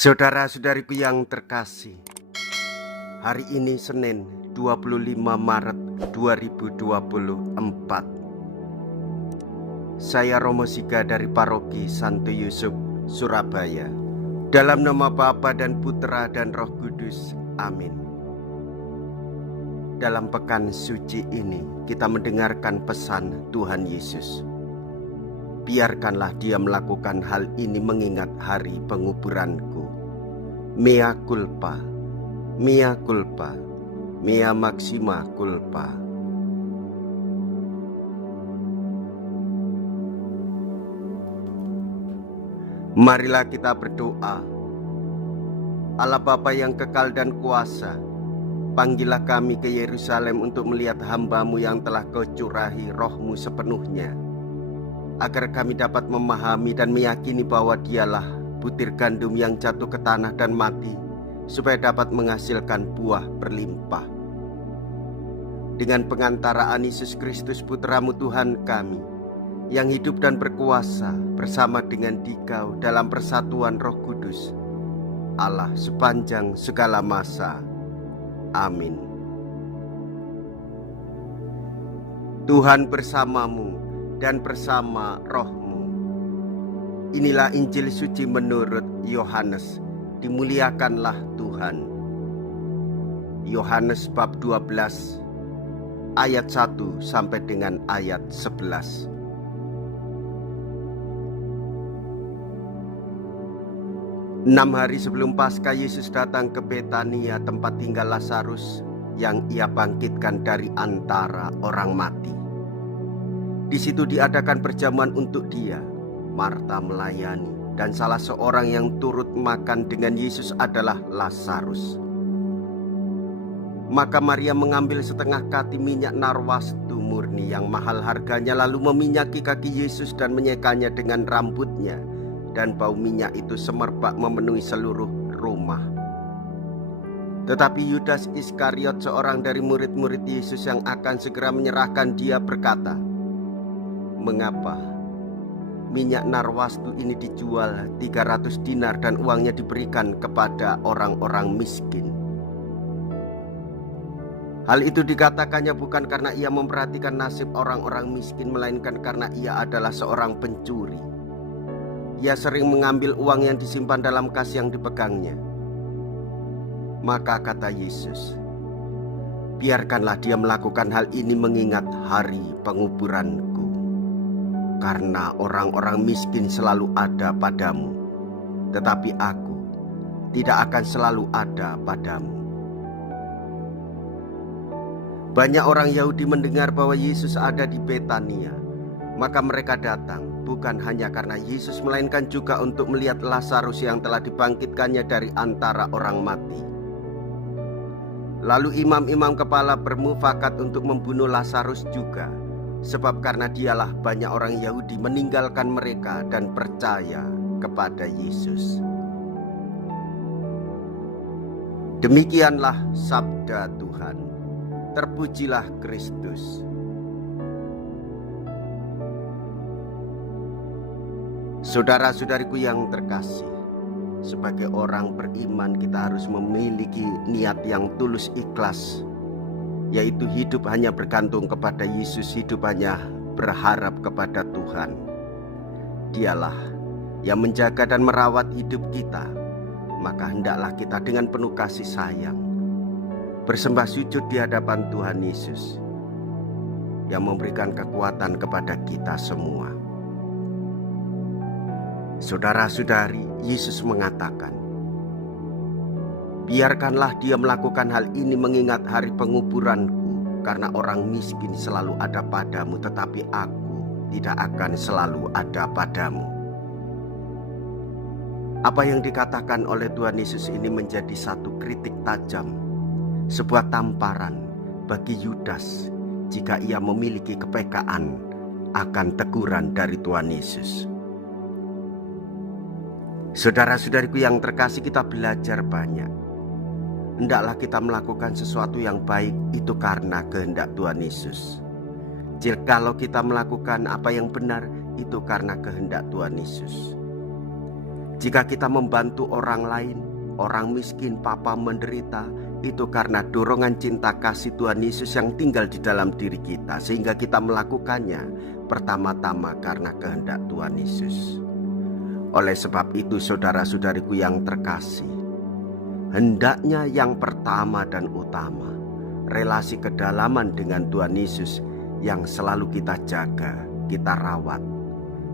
Saudara-saudariku yang terkasih, hari ini Senin 25 Maret 2024. Saya Romo Siga dari Paroki Santo Yusuf, Surabaya. Dalam nama Bapa dan Putra dan Roh Kudus. Amin. Dalam pekan suci ini kita mendengarkan pesan Tuhan Yesus. Biarkanlah dia melakukan hal ini mengingat hari penguburanku. Mea culpa, mea culpa, mea maxima culpa. Marilah kita berdoa. Allah Bapa yang kekal dan kuasa, panggillah kami ke Yerusalem untuk melihat hamba-Mu yang telah Kau curahi roh-Mu sepenuhnya, agar kami dapat memahami dan meyakini bahwa dialah butir gandum yang jatuh ke tanah dan mati, supaya dapat menghasilkan buah berlimpah. Dengan pengantaraan Yesus Kristus Putra-Mu Tuhan kami, yang hidup dan berkuasa bersama dengan Dikau dalam persatuan Roh Kudus, Allah sepanjang segala masa. Amin. Tuhan bersamamu dan bersama rohmu. Inilah Injil suci menurut Yohanes. Dimuliakanlah Tuhan. Yohanes bab 12 ayat 1 sampai dengan ayat 11. Enam hari sebelum Paskah, Yesus datang ke Betania, tempat tinggal Lazarus yang Ia bangkitkan dari antara orang mati. Di situ diadakan perjamuan untuk dia. Marta melayani, dan salah seorang yang turut makan dengan Yesus adalah Lazarus. Maka Maria mengambil setengah kati minyak narwastu murni yang mahal harganya, lalu meminyaki kaki Yesus dan menyekanya dengan rambutnya, dan bau minyak itu semerbak memenuhi seluruh rumah. Tetapi Yudas Iskariot, seorang dari murid-murid Yesus yang akan segera menyerahkan dia, berkata, "Mengapa minyak narwastu ini dijual 300 dinar dan uangnya diberikan kepada orang-orang miskin?" Hal itu dikatakannya bukan karena ia memperhatikan nasib orang-orang miskin, melainkan karena ia adalah seorang pencuri. Ia sering mengambil uang yang disimpan dalam kas yang dipegangnya. Maka kata Yesus, "Biarkanlah dia melakukan hal ini mengingat hari penguburanku. Karena orang-orang miskin selalu ada padamu, tetapi aku tidak akan selalu ada padamu." Banyak orang Yahudi mendengar bahwa Yesus ada di Betania. Maka mereka datang, bukan hanya karena Yesus, melainkan juga untuk melihat Lazarus yang telah dibangkitkannya dari antara orang mati. Lalu imam-imam kepala bermufakat untuk membunuh Lazarus juga, sebab karena dialah banyak orang Yahudi meninggalkan mereka dan percaya kepada Yesus. Demikianlah sabda Tuhan. Terpujilah Kristus. Saudara-saudariku yang terkasih, sebagai orang beriman kita harus memiliki niat yang tulus ikhlas, yaitu hidup hanya bergantung kepada Yesus, hidup hanya berharap kepada Tuhan. Dialah yang menjaga dan merawat hidup kita. Maka hendaklah kita dengan penuh kasih sayang bersembah sujud di hadapan Tuhan Yesus yang memberikan kekuatan kepada kita semua. Saudara-saudari, Yesus mengatakan, "Biarkanlah dia melakukan hal ini mengingat hari penguburanku, karena orang miskin selalu ada padamu, tetapi aku tidak akan selalu ada padamu." Apa yang dikatakan oleh Tuhan Yesus ini menjadi satu kritik tajam, sebuah tamparan bagi Yudas jika ia memiliki kepekaan akan teguran dari Tuhan Yesus. Saudara-saudariku yang terkasih, kita belajar banyak. Hendaklah kita melakukan sesuatu yang baik itu karena kehendak Tuhan Yesus. Jikalau kita melakukan apa yang benar, itu karena kehendak Tuhan Yesus. Jika kita membantu orang lain, orang miskin, papa menderita, itu karena dorongan cinta kasih Tuhan Yesus yang tinggal di dalam diri kita, sehingga kita melakukannya pertama-tama karena kehendak Tuhan Yesus. Oleh sebab itu, saudara-saudariku yang terkasih, hendaknya yang pertama dan utama, relasi kedalaman dengan Tuhan Yesus yang selalu kita jaga, kita rawat,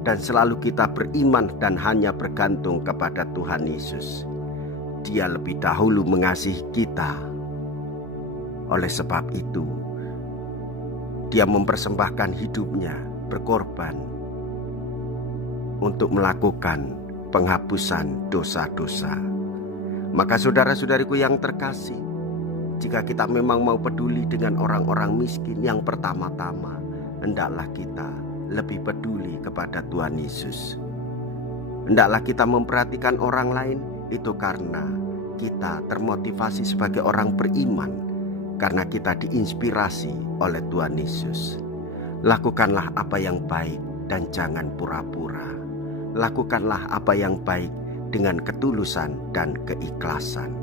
dan selalu kita beriman dan hanya bergantung kepada Tuhan Yesus. Dia lebih dahulu mengasihi kita. Oleh sebab itu, Dia mempersembahkan hidupnya, berkorban untuk melakukan penghapusan dosa-dosa. Maka saudara-saudariku yang terkasih, jika kita memang mau peduli dengan orang-orang miskin, yang pertama-tama hendaklah kita lebih peduli kepada Tuhan Yesus. Hendaklah kita memperhatikan orang lain, itu karena kita termotivasi sebagai orang beriman, karena kita diinspirasi oleh Tuhan Yesus. Lakukanlah apa yang baik dan jangan pura-pura. Lakukanlah apa yang baik dengan ketulusan dan keikhlasan.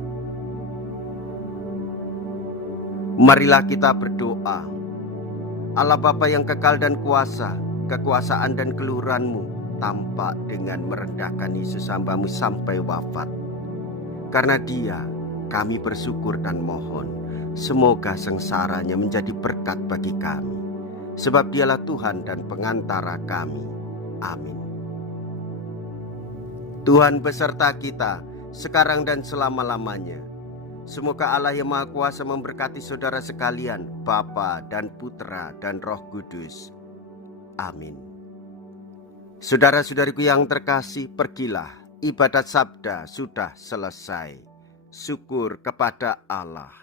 Marilah kita berdoa. Allah Bapa yang kekal dan kuasa, kekuasaan dan keluhuran-Mu tampak dengan merendahkan Yesus hamba-Mu sampai wafat. Karena Dia, kami bersyukur dan mohon, semoga sengsaranya menjadi berkat bagi kami, sebab Dialah Tuhan dan pengantara kami. Amin. Tuhan beserta kita, sekarang dan selama-lamanya. Semoga Allah yang Maha Kuasa memberkati saudara sekalian, Bapa dan Putra dan Roh Kudus. Amin. Saudara-saudariku yang terkasih, pergilah. Ibadat sabda sudah selesai. Syukur kepada Allah.